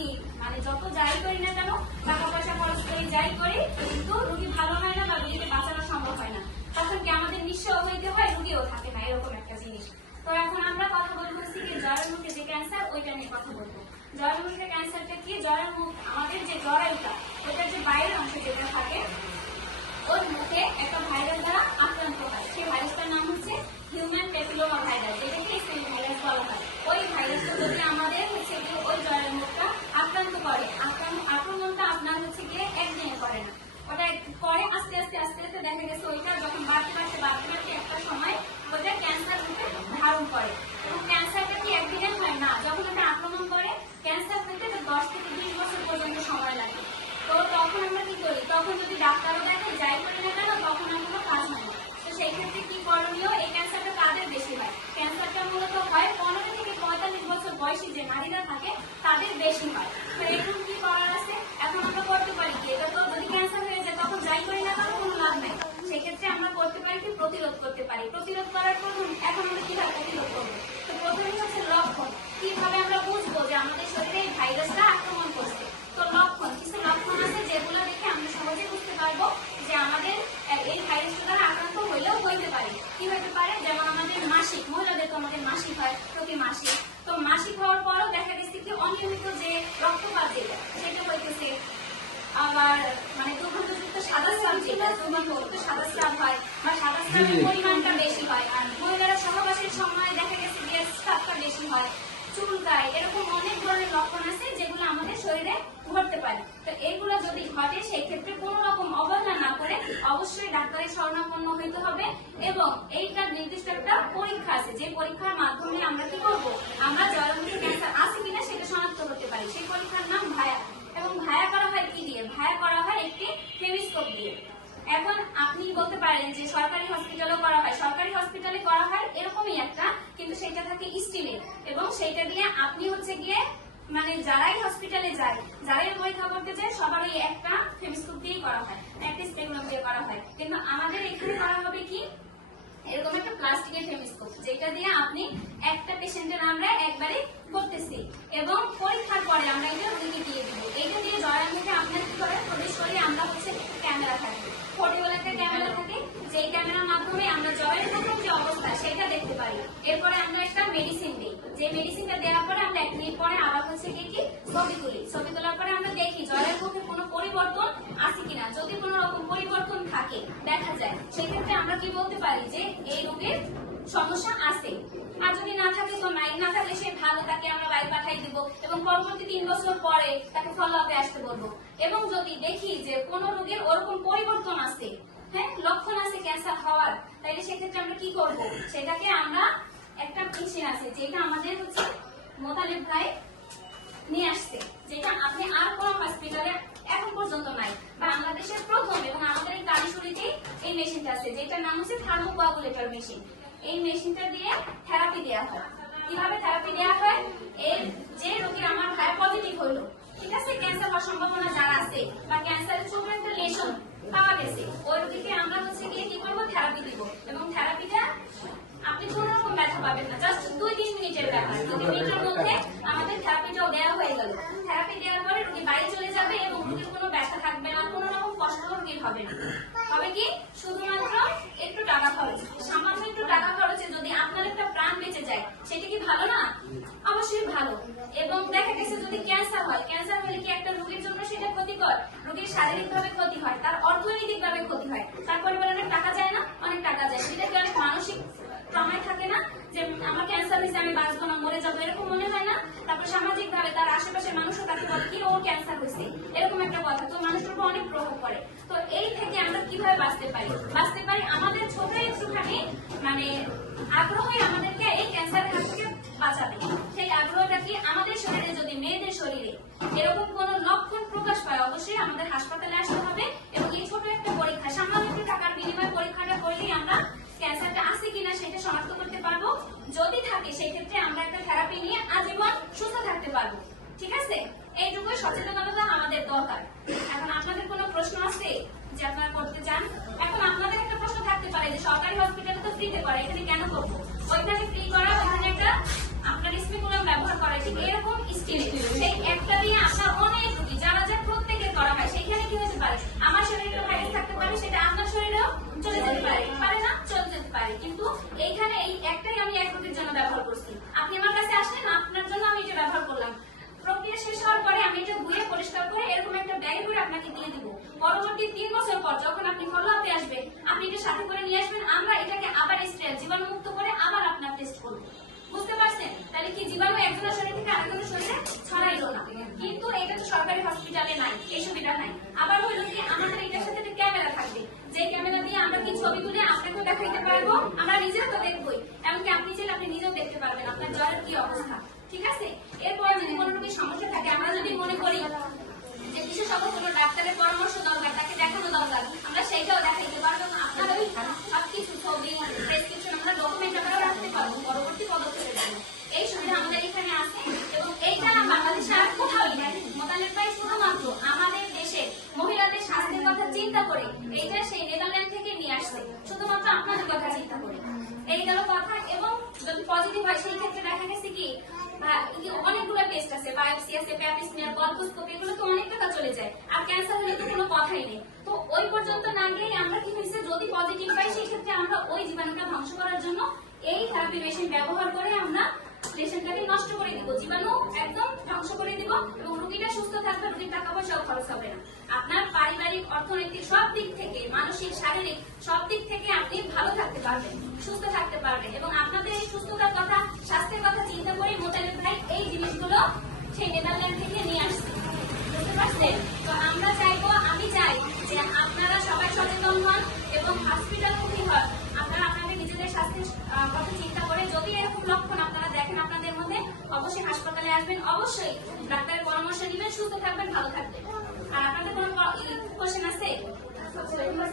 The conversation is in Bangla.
কি মানে যত যাই করি না কেন, টাকা পয়সা খরচ করি যাই করি, কিন্তু রোগী ভালো হয় না বা রোগীকে বাঁচানো সম্ভব হয় না। তখন কি আমাদের নিঃস্ব হইতে হয়, রোগীও থাকে না, এরকম একটা জিনিস। তো এখন আমরা কথা বলবো হচ্ছে কি জ্বরের মুখে যে ক্যান্সার, ওইটা নিয়ে কথা বলবো। জ্বরের মুখে ক্যান্সারটা কি? জ্বরের মুখ আমাদের যে জরায়ুটা, ওটার যে বাইরের অংশ যেটা থাকে, ওর মুখে একটা ভাইরাস দ্বারা আক্রান্ত হয়। সেই ভাইরাসটার নাম হচ্ছে হিউম্যান প্যাপিলোমা ভাইরাস, যেটাকে স্পেন ভাইরাস বলা হয়। ওই ভাইরাসটা যদি আমাদের হচ্ছে কি ওই জ্বরের মুখটা আক্রান্ত করে, আক্রমণটা আপনার হচ্ছে গিয়ে একদিনে করে না, ওটা করে আস্তে আস্তে আস্তে আস্তে দেখা গেছে ওইটা যখন বাড়তে বাড়তে বাড়তে বাড়তে একটা সময় ওটা ক্যান্সার রূপে ধারণ করে। এবং ক্যান্সারটা কি একদিনে হয় না, যখন ওটা আক্রমণ করে ক্যান্সার হইতে 10 থেকে 20 বছর পর্যন্ত সময় লাগে। তো তখন আমরা কি করি, তখন যদি ডাক্তারও দেখে যাই করি না কেন, তখন আর কোনো কাজ হয় না। তো সেই ক্ষেত্রে কি করণীয়? এই ক্যান্সারটা কাদের বেশি হয়? ক্যান্সারটা মূলত হয় 15 থেকে 45 বছর বয়সী যে নারীরা থাকে তাদের বেশি হয়। তো এখন কি করার আছে? এখন আমরা করতে পারি কি, এটা তো যদি ক্যান্সার হয়ে যায় তখন যাই করি না কেন কোনো লাভ নাই। সেক্ষেত্রে আমরা করতে পারি কি, প্রতিরোধ করতে পারি। প্রতিরোধ করার প্রথম এখন আমরা কিভাবে প্রতিরোধ করবো? তো প্রথমেই হচ্ছে লক্ষণ। কিভাবে আমরা বুঝবো যে আমাদের শরীরে এই ভাইরাসটা আক্রমণ করছে? তো লক্ষণ, কিছু লক্ষণ আছে যেগুলো দেখে আমরা সহজে বুঝতে পারবো যে আমাদের এই ভাইরাসটা দ্বারা আক্রান্ত হইলেও হইতে পারে। কি হইতে পারে? যেমন আমাদের মাসিক, মহিলাদের তো আমাদের মাসিক হয় প্রতি মাসে। তো মাসিক হওয়ার পরও দেখা গেছে কি অনিয়মিত যে রক্তপাত যেটা সেটা হইতেছে। আবার মানে দুর্গন্ধযুক্ত সাদা স্রাব, যেটা দুর্গন্ধযুক্ত সাদা স্রাব হয় বা সাদা স্রাবের পরিমাণটা বেশি হয়। আর মহিলারা সহবাসের সময় দেখা গেছে যে স্রাবটা বেশি হয়, চুলকায়, এরকম অনেক ধরনের লক্ষণ আছে যেগুলো আমাদের শরীরে ঘটতে পারে। তো এইগুলো যদি ঘটে সেই ক্ষেত্রে কোন রকম অবহেলা না করে অবশ্যই ডাক্তারের শরণাপন্ন হইতে হবে। এবং এইটার নির্দিষ্ট একটা পরীক্ষা আছে, যে পরীক্ষার মাধ্যমে আমরা কি করব, আমরা জ্বরের ক্যান্সার আছে কিনা সেটা শনাক্ত করতে পারি। সেই পরীক্ষার নাম ভায়া। এবং ভায়া করা হয় কি দিয়ে? ভায়া করা হয় একটি ফেমিস্কোপ দিয়ে। এখন আপনি বলতে পারেন যে সরকারি হসপিটালও করা হয়, সরকারি হসপিটালে করা হয় এরকমই একটা, কিন্তু সেটা থাকে স্টিলে। এবং সেটা দিয়ে আপনি হচ্ছে গিয়ে মানে যারাই হসপিটালে যায়, যারাই পরীক্ষা করতে যায়, সবার ওই একটা ফেমিস্কোপ দিয়ে করা হয়, একটা স্পেকুলাম দিয়ে করা হয়। কিন্তু আমাদের এখানে করা হবে কি, এরকম একটা প্লাস্টিকের ফেমিস্কোপ, যেটা দিয়ে আপনি একটা পেশেন্টের আমরা একবারে করতেছি এবং পরীক্ষার পরে আমরা এটা রোগীকে দিয়ে দিব। এটা দিয়ে জ্বরের মুখে আপনার কি করে প্রবেশ করি, আমরা হচ্ছে ক্যামেরা থাকে, পোর্টেবল একটা ক্যামেরা থাকে, যেই ক্যামেরার মাধ্যমে আমরা জ্বরের প্রথম যে অবস্থা সেটা দেখতে পারি। এরপরে আমরা একটা মেডিসিন দিই, যে মেডিসিনটা দেওয়ার পরে আমরা 1 মিনিট পরে আবার হচ্ছে কি ছবি তুলি। ছবি তোলার পরে আমরা দেখি জ্বরের মুখে কোনো পরিবর্তন আছে কিনা। যদি কোনো রকম পরিবর্তন থাকে দেখা যায়, সেক্ষেত্রে আমরা কি বলতে পারি যে এই রোগের সমস্যা আছে। আর যদি না থাকে তো নাই, না থাকলে সে ভালো, তাকে আমরা বাইরে পাঠাই দিব এবং পরবর্তী 3 বছর পরে তাকে ফলো আপে আসতে বলবো। এবং যদি দেখি যে কোনো রোগের ওরকম পরিবর্তন আছে, হ্যাঁ লক্ষণ আছে ক্যান্সার হওয়ার, তাইলে সেক্ষেত্রে আমরা কি করব, সেটাকে আমরা একটা মেশিন আছে যেটা আমাদের হচ্ছে মোতালেব ভাই নিয়ে আসছে, যেটা আপনি আর কোনো হসপিটালে এখন পর্যন্ত নাই, বাংলাদেশের প্রথম এবং আমাদের এই কারিশরীতেই এই মেশিনটা আছে, যেটার নাম হচ্ছে থার্মোকোয়াগুলেটর মেশিন। এই মেশিনটা দিয়ে থেরাপি দেওয়া হয়। কিভাবে থেরাপি দেওয়া হয়? এর যে রোগী আমার ভাই পজিটিভ হইলো, ঠিক আছে, ক্যান্সার হওয়ার সম্ভাবনা যারা আছে বা ক্যান্সারের ছোট একটা লেশন পাওয়া গেছে, ওই রোগীকে আমরা হচ্ছে গিয়ে কি করবো, থেরাপি দিব। এবং থেরাপিটা আপনি কোন রকম ব্যথা পাবেন না, জাস্ট 2-3 মিনিটের ব্যাপার। 2 মিনিটের মধ্যে আমাদের থেরাপিটাও দেওয়া হয়ে গেল। থেরাপি দেওয়ার পরে রোগী বাড়ি চলে যাবে এবং রোগীর কোনো ব্যথা থাকবে না, কোনো রকম কষ্ট রোগীর হবে না। হবে কি, শুধুমাত্র একটু টাকা খরচ, সামান্য একটু টাকা খরচে যদি আপনার একটা প্রাণ বেঁচে যায়, সেটা কি ভালো না? অবশ্যই ভালো। এবং দেখা গেছে যদি ক্যান্সার হয়, ক্যান্সার হলে কি একটা রোগীর জন্য সেটা ক্ষতিকর, রোগীর শারীরিক ভাবে ক্ষতি হয়, তার অর্থনৈতিক ভাবে ক্ষতি হয়, তার পরিবারে অনেক টাকা যায় না, অনেক টাকা যায়, সেটা কি অনেক মানসিক ট্রমায় থাকে না, যে আমার ক্যান্সার হয়েছে আমি বাঁচবো না, মরে যাবো, এরকম মনে হয় না? তারপর সামাজিক ভাবে তার আশেপাশের মানুষও তাকে বলে কি ও ক্যান্সার হয়েছে, এরকম একটা কথা, তো মানুষের উপর অনেক প্রভাব পড়ে। তো এই থেকে আমরা কিভাবে বাঁচতে পারি? বাঁচতে পারি আমাদের ছোট একটুখানি মানে আগ্রহই আমাদেরকে এই ক্যান্সারের হাত থেকে বাঁচাবে। সেই আগ্রহটা কি, আমাদের শরীরে যদি মেয়েদের শরীরে এরকম কোন লক্ষণ প্রকাশ পায়, অবশ্যই আমাদের হাসপাতালে আসতে হবে এবং এই ছোট একটা পরীক্ষা, সামান্য একটু টাকার বিনিময়ে পরীক্ষাটা করলেই আমরা ক্যান্সারটা আছে কিনা সেটা শনাক্ত করতে পারবো। যদি থাকে সেই ক্ষেত্রে আমরা একটা থেরাপি নিয়ে আজীবন সুস্থ থাকতে পারবো। ঠিক আছে, এইটুকুই সচেতনতা আমাদের দরকার। এখন আপনাদের কোনো প্রশ্ন আছে যে আপনারা করতে চান? এখন আপনাদের একটা প্রশ্ন থাকতে পারে যে সরকারি হসপিটালে তো ফ্রিতে করে, এখানে কেন করবো? ওইখানে ফ্রি করা, ওইখানে একটা আপনার স্পেকুলাম ব্যবহার করা, ঠিক এরকম স্টিল, সেই একটা দিয়ে পারে, কিন্তু এইখানে এই একটাই আমি 1 রোগীর জন্য ব্যবহার করছি। আপনি আমার কাছে আসলেন, আপনার জন্য আমি এটা ব্যবহার করলাম। প্রক্রিয়া শেষ হওয়ার পরে আমি এটা ধুয়ে পরিষ্কার করে এরকম একটা ব্যাগে করে আপনাকে দিয়ে দিব। পরবর্তী 3 বছর পর যখন আপনি ফলো আপে আসবেন, আপনি এটা সাথে করে নিয়ে আসবেন, আমরা এটাকে আবার জীবাণুমুক্ত করে আবার আপনার টেস্ট করব। বুঝতে পারছেন? তাহলে কি জীবাণু একজনের শরীর থেকে আরেকজনের শরীরে ছড়াইলো না। কিন্তু এটা তো সরকারি হসপিটালে নাই, এই সুবিধা নাই। আবার হইলো কি, আমাদের এটার সাথে একটা ক্যামেরা থাকবে, যে ক্যামেরা দিয়ে আমরা কি ছবি তুলে আপনাকেও দেখাইতে পারবো, আমরা নিজেও তো দেখবোই। এমনকি আপনি চাইলে আপনি নিজেও দেখতে পারবেন আপনার জ্বরের কি অবস্থা। ঠিক আছে? এরপরে যদি কোনো রোগীর সমস্যা থাকে, আমরা যদি মনে করি যে বিশেষজ্ঞ কোনো ডাক্তারের পরামর্শ দরকার, তাকে দেখানো দরকার, আমরা সেইটাও দেখাইতে পারবো। আপনারা সবকিছু ছবি, প্রেসক্রিপশন, আমরা ডকুমেন্ট আকারেও রাখতে পারবো পরবর্তী পদক্ষেপের জন্য। এই সুবিধা আমাদের এখানে আছে এবং এইটা বাংলাদেশে আর কোথাও নেই। মোতালেব ভাই শুধুমাত্র আমাদের দেশে মহিলাদের স্বাস্থ্যের কথা চিন্তা করে এইটা সেই নেদারল্যান্ড থেকে নিয়ে আসছে, শুধুমাত্র আপনাদের কথা চিন্তা করে। এই গেল কথা। এবং যদি পজিটিভ হয়, সেই ক্ষেত্রে দেখা গেছে কি অনেকগুলো টেস্ট আছে, বায়োপসি আছে, প্যাপিসমিয়ার, কলপোস্কোপি, এগুলো তো অনেক টাকা চলে যায়। আর ক্যান্সার হলে তো কোনো কথাই নেই। তো ওই পর্যন্ত না গিয়ে আমরা কি হয়েছে, যদি পজিটিভ পাই সেই ক্ষেত্রে আমরা ওই জীবাণুটা ধ্বংস করার জন্য এই থেরাপি মেশিন ব্যবহার করে আমরা পেশেন্টটাকে নষ্ট করে দিব, জীবাণু একদম ধ্বংস করে দিব এবং রোগীটা সুস্থ থাকবে, রোগীর টাকা পয়সাও খরচ হবে না। আপনার পারিবারিক, অর্থনৈতিক সব দিক থেকে, মানসিক, শারীরিক সব দিক থেকে আপনি ভালো থাকতে পারবেন, সুস্থ থাকতে পারবেন। এবং আপনাদের এই সুস্থতার কথা, স্বাস্থ্যের কথা চিন্তা করে মোতালেব ভাই এই জিনিসগুলো সেই নেদারল্যান্ড থেকে নিয়ে আসছে। বুঝতে পারছেন? তো আমরা চাইবো, আমি চাই যে আপনারা সবাই সচেতন হন এবং হসপিটাল মুখী হন। আপনারা আপনাদের নিজেদের স্বাস্থ্যের কথা চিন্তা করে যদি এরকম লক্ষণ আপনারা দেখেন আপনাদের মধ্যে, অবশ্যই হাসপাতালে আসবেন, অবশ্যই ডাক্তারের পরামর্শ নেবেন, সুস্থ থাকবেন, ভালো থাকবেন। আর আপনাদের কোনো কোশ্চেন আছে?